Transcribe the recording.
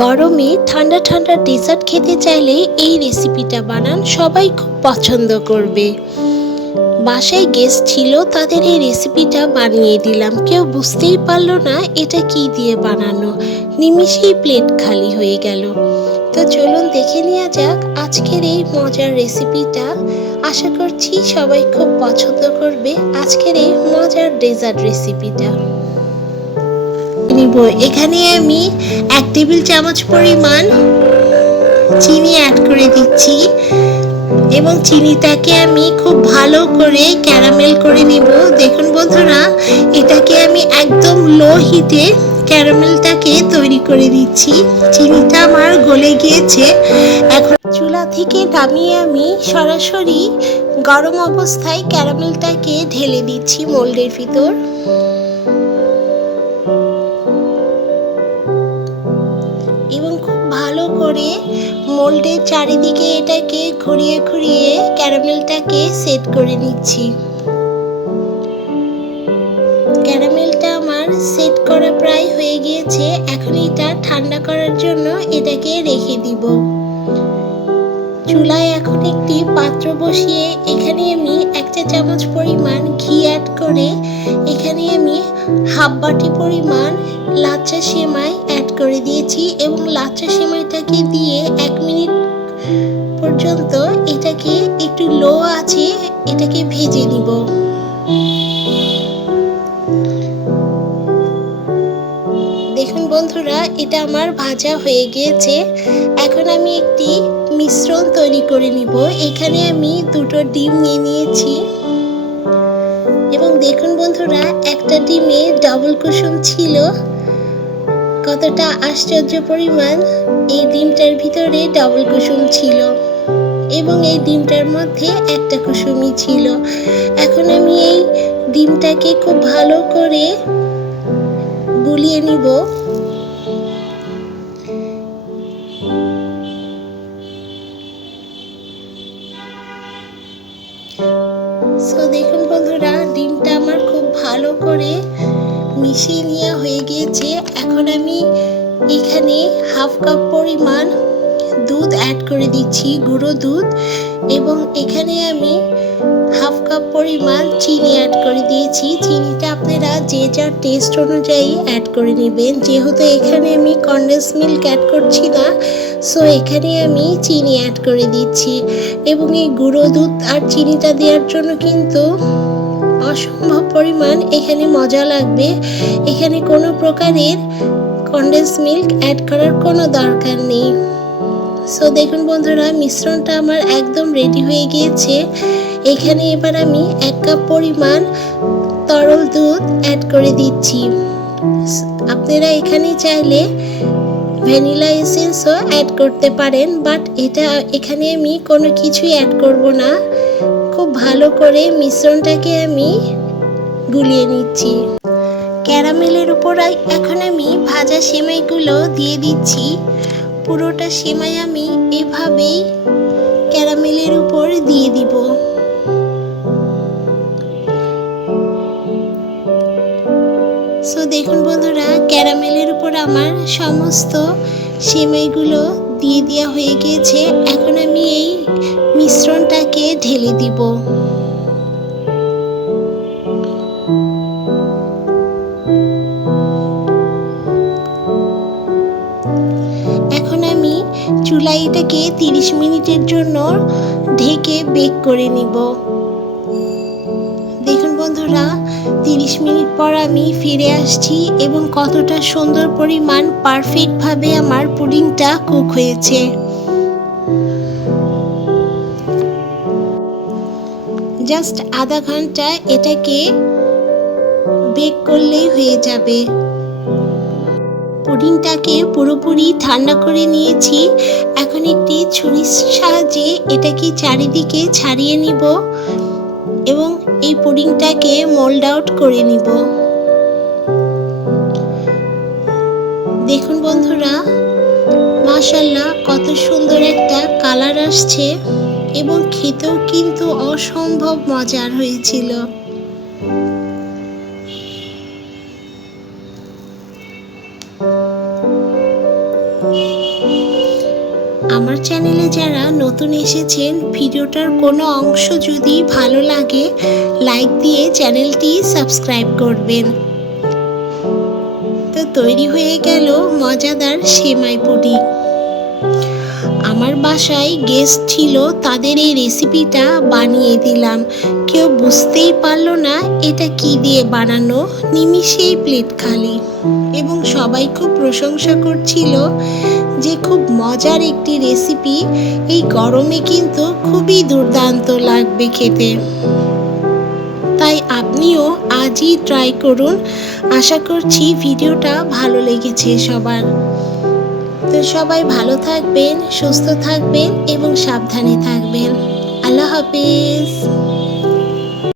গরমে ঠান্ডা ঠান্ডা ডেজার্ট খেতে চাইলে এই রেসিপিটা বানান, সবাই খুব পছন্দ করবে। বাসায় গেস্ট ছিল, তাদের এই রেসিপিটা বানিয়ে দিলাম, কেউ বুঝতেই পারলো না এটা কি দিয়ে বানানো। নিমিষেই প্লেট খালি হয়ে গেল। তো চলুন দেখে নেওয়া যাক আজকের এই মজার রেসিপিটা। আশা করছি সবাই খুব পছন্দ করবে আজকের এই মজার ডেজার্ট রেসিপিটা। এখানে আমি 1 টেবিল চামচ পরিমাণ চিনি অ্যাড করে দিচ্ছি এবং চিনিটাকে আমি খুব ভালো করে ক্যারামেল করে নিব। দেখুন বন্ধুরা, এটাকে আমি একদম লো হিটে ক্যারামেলটাকে তৈরি করে দিচ্ছি। চিনিটা আমার গলে গিয়েছে। এখন চুলা থেকে নামিয়ে আমি সরাসরি গরম অবস্থায় ক্যারামেলটাকে ঢেলে দিচ্ছি মোল্ডের ভিতর। এবং খুব ভালো করে মোল্ডের চারিদিকে এটাকে ঘুরিয়ে ঘুরিয়ে ক্যারামেলটাকে সেট করে নিচ্ছি। ক্যারামেলটা আমার সেট করা প্রায় হয়ে গিয়েছে। এখন এটা ঠান্ডা করার জন্য এটাকে রেখে দিব। চুলায় এখন একটি পাত্র বসিয়ে এখানে আমি 1 চা চামচ পরিমাণ ঘি অ্যাড করে এখানে আমি হাফ বাটি পরিমাণ লাচ্ছা সেমাই অ্যাড করে দিয়েছি এবং লাচ্ছা সেমাইটাকে দিয়ে 1 মিনিট পর্যন্ত এটাকে একটু লো আছে এটাকে ভেজে নিব। দেখুন বন্ধুরা, এটা আমার ভাজা হয়ে গিয়েছে। এখন আমি একটি মিশ্রণ তৈরি করে নিব। এখানে আমি 2টো ডিম নিয়ে নিয়েছি এবং দেখুন বন্ধুরা, একটা ডিমে ডাবল কুসুম ছিল। কতটা আশ্চর্য পরিমাণ এই ডিমটার ভিতরে ডাবল কুসুম ছিল এবং এই ডিমটার মধ্যে একটা কুসুমই ছিল। এখন আমি এই ডিমটাকে খুব ভালো করে গুলিয়ে নিব। সো দেখুন বন্ধুরা, ডিমটা আমার খুব ভালো করে মিশিয়ে নেওয়া হয়ে গিয়েছে। এখন আমি এখানে হাফ কাপ পরিমাণ দুধ অ্যাড করে দিচ্ছি, গুঁড়ো দুধ, এবং এখানে আমি হাফ কাপ পরিমাণ চিনি অ্যাড করে দিয়েছি। চিনিটা আপনারা যে যার টেস্ট অনুযায়ী অ্যাড করে নেবেন। যেহেতু এখানে আমি কনডেন্স মিল্ক অ্যাড করছি না, সো এখানে আমি চিনি অ্যাড করে দিচ্ছি। এবং এই গুঁড়ো দুধ আর চিনিটা দেওয়ার জন্য কিন্তু অসম্ভব পরিমাণ এখানে মজা লাগবে। এখানে কোনো প্রকারের কনডেন্স মিল্ক অ্যাড করার কোনো দরকার নেই। সো দেখুন বন্ধুরা, মিশ্রণটা আমার একদম রেডি হয়ে গিয়েছে। এখানে এবার আমি 1 কাপ পরিমাণ তরল দুধ অ্যাড করে দিচ্ছি। আপনারা এখানে চাইলে ভ্যানিলা এসেন্সও অ্যাড করতে পারেন, বাট এখানে আমি কোনো কিছুই অ্যাড করব না। খুব ভালো করে মিশ্রণটাকে আমি গুলিয়ে নিচ্ছি। ক্যারামেলের উপর এখন আমি ভাজা সেমাইগুলো দিয়ে দিচ্ছি। পুরোটা সেমাই আমি এভাবেই ক্যারামেলের উপর দিয়ে দিব। সো দেখুন বন্ধুরা, ক্যারামেলের উপর আমার সমস্ত সেমাইগুলো দিয়ে দেওয়া হয়ে গিয়েছে। এখন আমি এই মিশ্রণটাকে ঢেলে দিব। এখন আমি চুলায় এটাকে 30 মিনিটের জন্য ঢেকে বেক করে নিব। দেখুন বন্ধুরা, 30 মিনিট পর আমি ফিরে আসছি এবং কতটা সুন্দর পরিমাণ পারফেক্টভাবে আমার পুডিংটা কুক হয়েছে। জাস্ট আধা ঘন্টা এটাকে বেক করলেই হয়ে যাবে। পুডিংটাকে পুরোপুরি ঠান্ডা করে নিয়েছি। এখন একটি ছুরির সাহায্যে এটাকে চারিদিকে ছাড়িয়ে নিব এবং এই পুডিংটাকে মোল্ড আউট করে নিব। দেখুন বন্ধুরা, মাশাআল্লাহ কত সুন্দর একটা কালার আসছে এবং খেতেও কিন্তু অসম্ভব মজার হয়েছিল। আমার চ্যানেলে যারা নতুন এসেছেন, ভিডিওটার কোনো অংশ যদি ভালো লাগে লাইক দিয়ে চ্যানেলটি সাবস্ক্রাইব করবেন। তো তৈরি হয়ে গেল মজাদার সেমাই পুডিং। আমার বাসায় গেস্ট ছিল, তাদের এই রেসিপিটা বানিয়ে দিলাম। কেউ বুঝতেই পারলো না এটা কি দিয়ে বানানো, নিমিষেই প্লেট খালি। এবং সবাই খুব প্রশংসা করছিল যে খুব মজার একটি রেসিপি, এই গরমে কিন্তু খুবই দুর্দান্ত লাগবে খেতে। তাই আপনিও আজই ট্রাই করুন। আশা করছি ভিডিওটা ভালো লেগেছে সবার। তো সবাই ভালো থাকবেন, সুস্থ থাকবেন এবং সাবধানে থাকবেন। আল্লাহ হাফেজ।